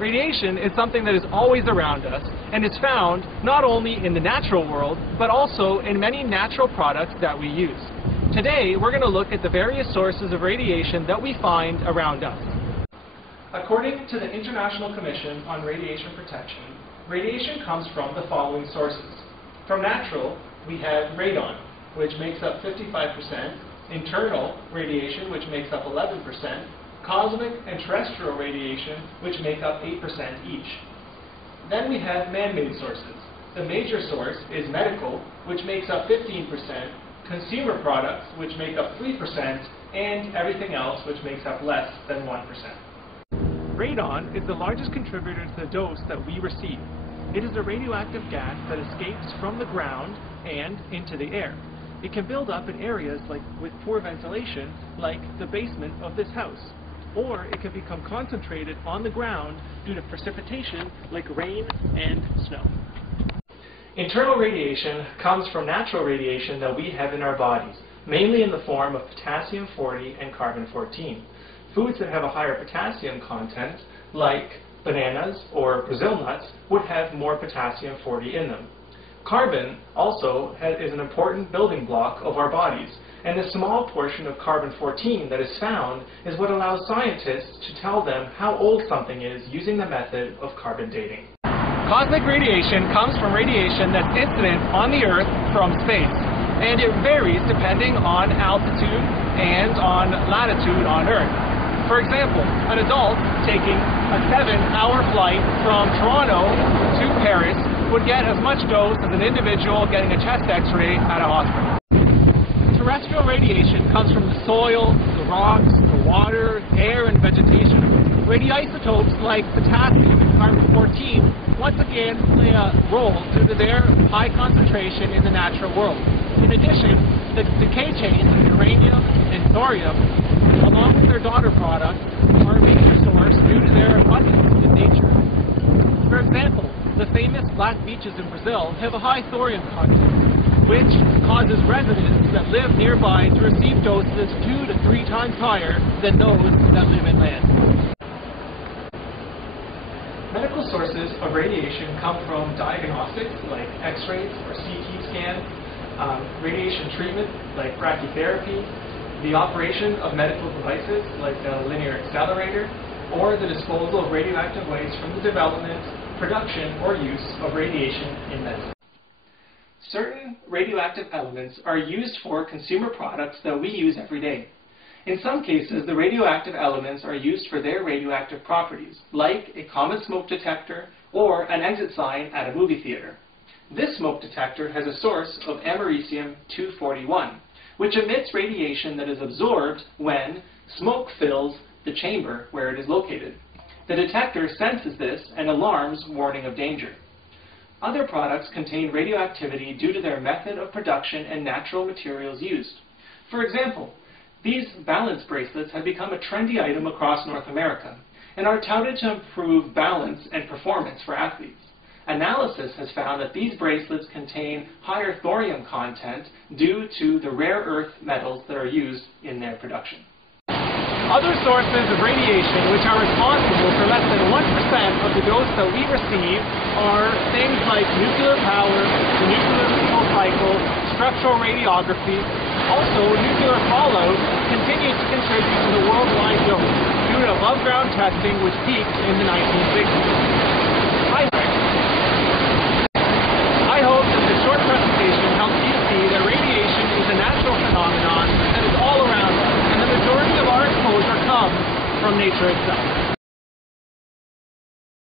Radiation is something that is always around us and is found not only in the natural world, but also in many natural products that we use. Today, we're going to look at the various sources of radiation that we find around us. According to the International Commission on Radiation Protection, radiation comes from the following sources. From natural, we have radon, which makes up 55%, internal radiation, which makes up 11%, cosmic and terrestrial radiation, which make up 8% each. Then we have man-made sources. The major source is medical, which makes up 15%, consumer products, which make up 3%, and everything else, which makes up less than 1%. Radon is the largest contributor to the dose that we receive. It is a radioactive gas that escapes from the ground and into the air. It can build up in areas with poor ventilation, like the basement of this house. Or it can become concentrated on the ground due to precipitation like rain and snow. Internal radiation comes from natural radiation that we have in our bodies, mainly in the form of potassium-40 and carbon-14. Foods that have a higher potassium content, like bananas or Brazil nuts, would have more potassium-40 in them. Carbon also is an important building block of our bodies, and the small portion of carbon-14 that is found is what allows scientists to tell them how old something is using the method of carbon dating. Cosmic radiation comes from radiation that's incident on the Earth from space, and it varies depending on altitude and on latitude on Earth. For example, an adult taking a 7-hour flight from Toronto to Paris would get as much dose as an individual getting a chest x-ray at a hospital. Terrestrial radiation comes from the soil, the rocks, the water, air, and vegetation. Radioisotopes like potassium and carbon-14 once again play a role due to their high concentration in the natural world. In addition, the decay chains of uranium and thorium, along with their daughter products, are a major source due to their abundance in nature. For example, the famous black beaches in Brazil have a high thorium content, which causes residents that live nearby to receive doses 2 to 3 times higher than those that live inland. Medical sources of radiation come from diagnostics like X-rays or CT scans, radiation treatment like brachytherapy, the operation of medical devices like the linear accelerator, or the disposal of radioactive waste from the development, production, or use of radiation in medicine. Certain radioactive elements are used for consumer products that we use every day. In some cases, the radioactive elements are used for their radioactive properties, like a common smoke detector or an exit sign at a movie theater. This smoke detector has a source of americium-241, which emits radiation that is absorbed when smoke fills the chamber where it is located. The detector senses this and alarms, warning of danger. Other products contain radioactivity due to their method of production and natural materials used. For example, these balance bracelets have become a trendy item across North America and are touted to improve balance and performance for athletes. Analysis has found that these bracelets contain higher thorium content due to the rare earth metals that are used in their production. Other sources of radiation which are responsible for less than 1% of the dose that we receive are things like nuclear power, the nuclear fuel cycle, structural radiography. Also, nuclear fallout continues to contribute to the worldwide dose due to above-ground testing which peaked in the 1960s. I hope that this short presentation helps you see that radiation is a natural phenomenon that is all around us, and the majority of our exposure comes from nature itself.